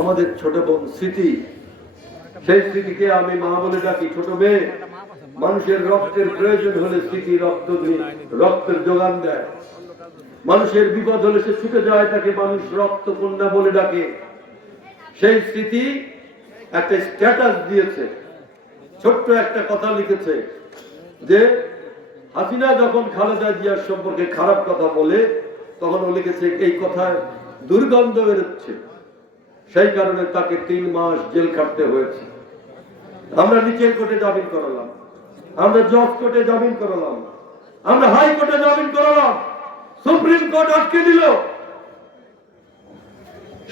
আমাদের ছোট বোন স্মৃতি, সেই স্মৃতিকে আমি মা বলে ডাকি, ছোট মেয়ে। মানুষের রক্তের প্রয়োজন হলে স্মৃতি রক্ত দিয়ে রক্তের যোগান দেয়। মানুষের বিপদ হলে সে ছুটে যায়, তাকে মানুষ রক্ত কন্যা বলে ডাকে। সেই স্মৃতি একটা স্ট্যাটাস দিয়েছে। ছোট্ট একটা কথা লিখেছে যে, হাসিনা যখন খালেদা জিয়ার সম্পর্কে খারাপ কথা বলে, তখন ও লিখেছে, এই কথায় দুর্গন্ধ বেরোচ্ছে। সেই কারণে তাকে তিন মাস জেল কাটতে হয়েছে। আমরা নিচের কোর্টে জামিন করালাম। আমরা জজ কোর্টে জামিন করালাম। আমরা হাইকোর্টে জামিন করালাম। সুপ্রিম কোর্ট আটকে দিল।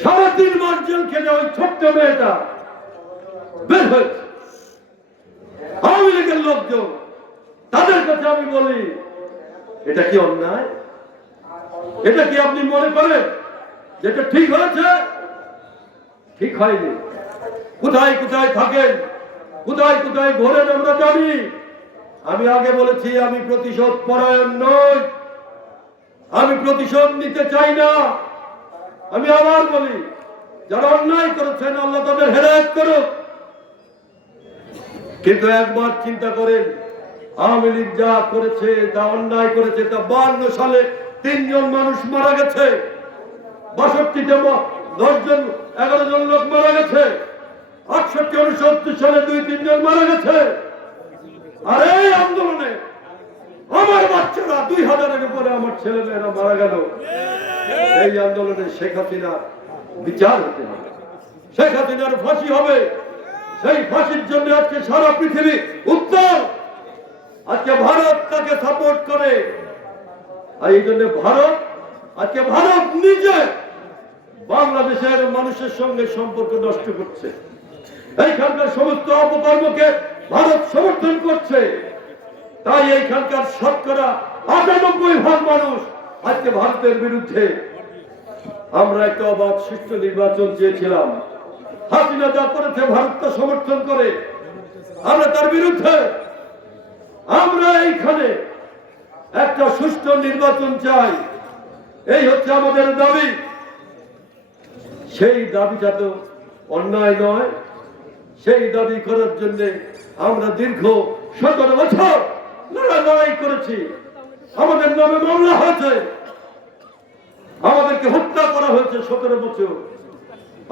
সাড়ে তিন মাস জেল খেটে ওই ছোট্ট মেয়েটা বের হয়েছে। আওয়ামী লীগের লোকজন, তাদের কাছে আমি বলি, এটা কি অন্যায়? এটা কি আপনি মনে করেন যেটা ঠিক হয়েছে? ঠিক হয়নি। কোথায় কোথায় থাকেন? কোথায় কোথায় ঘোরেন আমরা জানি। আমি আগে বলেছি, আমি প্রতিশোধ পরায়ণ নই। আমি প্রতিশোধ নিতে চাই না। আমি আবার বলি, যারা অন্যায় করেছেন, আল্লাহ তাদের হেদায়ত করুক। কিন্তু একবার চিন্তা করেন, আওয়ামী লীগ যা করেছে, যা অন্যায় করেছে, তা বান্ন সালে তিনজন মানুষ মারা গেছে। বাষট্টিতে দশ জন এগারো জন লোক মারা গেছে। আটষট্টি উনসত্তর সালে দুই তিনজন মারা গেছে। আর এই আন্দোলনে আমার বাচ্চারা দুই হাজারের উপরে আমার ছেলে মেয়েরা মারা গেল। এই আন্দোলনে শেখ হাসিনা বিচার হতে হবে। শেখ হাসিনার ফাঁসি হবে। সেই ফাঁসির জন্য আজকে সারা পৃথিবী উত্তর। আজকে ভারত তাকে সাপোর্ট করে। আর এই জন্য ভারত, আজকে ভারত নিজে বাংলাদেশের মানুষের সঙ্গে সম্পর্ক নষ্ট করছে। এইখানকার সমস্ত অপকর্মকে ভারত সমর্থন করছে। তাই এইখানকার শতকরা আটানব্বই ভাগ মানুষ আজকে ভারতের বিরুদ্ধে। আমরা একটা অবাধ, সুষ্ঠু নির্বাচন চেয়েছিলাম। হাসিনা যা করেছে ভারত সমর্থন করে, আমরা তার বিরুদ্ধে। আমরা এইখানে একটা সুষ্ঠু নির্বাচন চাই। এই হচ্ছে আমাদের দাবি। সেই দাবিটা তো অন্যায় নয়, সেই দাবি করার জন্য আমরা দীর্ঘ সতেরো বছর লড়াই লড়াই করেছি। আমাদের নামে মামলা হয়েছে। আমাদেরকে হত্যা করা হয়েছে সতেরো বছর।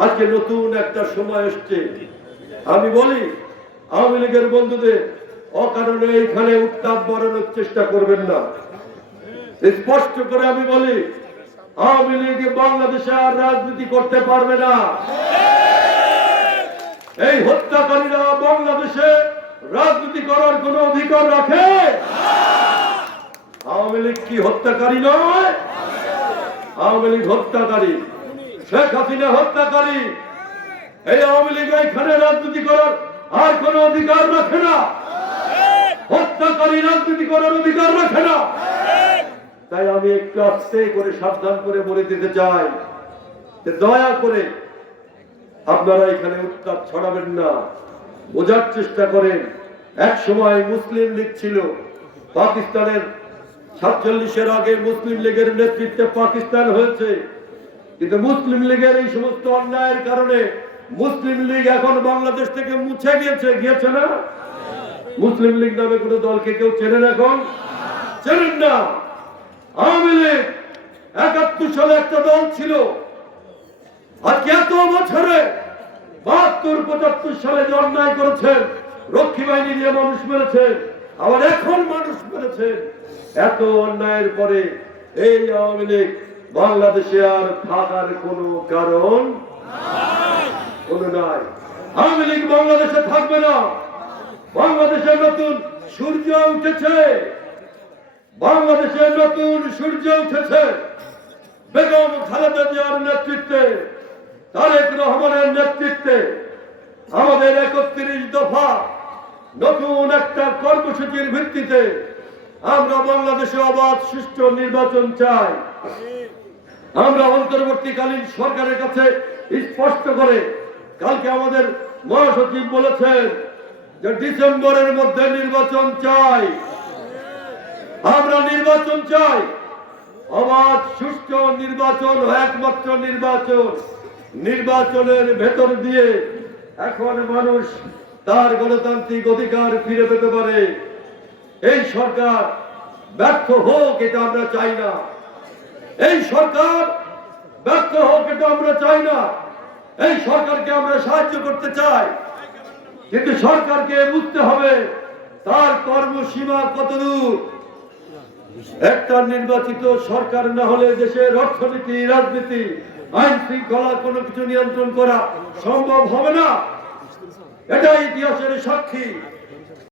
আজকে নতুন একটা সময় এসছে। আমি বলি, আওয়ামী লীগের বন্ধুদের অকারণে এইখানে উত্তাপ বাড়ানোর চেষ্টা করবেন না। স্পষ্ট করে আমি বলি আওয়ামী লীগ বাংলাদেশে আর রাজনীতি করতে পারবে না। এই হত্যাকারীরা বাংলাদেশে রাজনীতি করার কোন অধিকার রাখে? আওয়ামী লীগ কি হত্যাকারী নয়? আওয়ামী লীগ হত্যাকারী। শেখ হাসিনা হত্যাকারী। এই আওয়ামী লীগ এখানে রাজনীতি করার আর কোন অধিকার রাখে না। হত্যাকারী রাজনীতি করার অধিকার রাখে না। তাই আমি একটু আস্তে করে সাবধান করে বলে দিতে চাই। দয়া করে আপনারা এখানে উত্তাপ ছড়াবেন না। বোঝার চেষ্টা করেন। এক সময় মুসলিম লীগ ছিল। পাকিস্তানের সাতচল্লিশের আগে মুসলিম লীগের নেতৃত্বে পাকিস্তান হয়েছে। কিন্তু মুসলিম লীগের এই সমস্ত অন্যায়ের কারণে মুসলিম লীগ এখন বাংলাদেশ থেকে মুছে গিয়েছে। গিয়েছে না? মুসলিম লীগ নামে কোন দলকে কেউ চেনেন এখন? চেনেন না। আওয়ামী লীগ একাত্তর সালে একটা দল ছিল। আজকে এত বছরে বাহাত্তর, পঁচাত্তর সালে যে অন্যায় করেছেন রক্ষী বাহিনী দিয়ে মানুষ মেরেছে, আবার এখন মানুষ মেরেছে, এত অন্যায়ের পরে এই আওয়ামী লীগ বাংলাদেশে আর থাকার কোনো কারণ কোনো নাই। আওয়ামী লীগ বাংলাদেশে থাকবে না। বাংলাদেশে নতুন সূর্য উঠেছে। বাংলাদেশের নতুন সূর্য উঠেছে। বেগম খালেদা জিয়ার নেতৃত্বে, তারেক রহমানের নেতৃত্বে আমাদের একত্রিশ দফা নতুন একটা কর্মসূচির ভিত্তিতে আমরা বাংলাদেশে অবাধ সুষ্ঠু নির্বাচন চাই। আমরা অন্তর্বর্তীকালীন সরকারের কাছে স্পষ্ট করে কালকে আমাদের মহাসচিব বলেছেন যে ডিসেম্বরের মধ্যে নির্বাচন চাই। আমরা নির্বাচন চাই। অবাধ, সুষ্ঠু নির্বাচন একমাত্র নির্বাচন। নির্বাচনের ভেতর দিয়ে এখন মানুষ তার গণতান্ত্রিক অধিকার ফিরে পেতে পারে। এই সরকার ব্যর্থ হোক এটা আমরা চাই না। এই সরকার ব্যর্থ হোক এটা আমরা চাই না। এই সরকারকে আমরা সাহায্য করতে চাই। কিন্তু সরকারকে বুঝতে হবে তার কর্মসীমা কতদূর। একটা নির্বাচিত সরকার না হলে দেশের অর্থনীতি, রাজনীতি, আইন শৃঙ্খলা কোনো কিছু নিয়ন্ত্রণ করা সম্ভব হবে না। এটা ইতিহাসের সাক্ষী।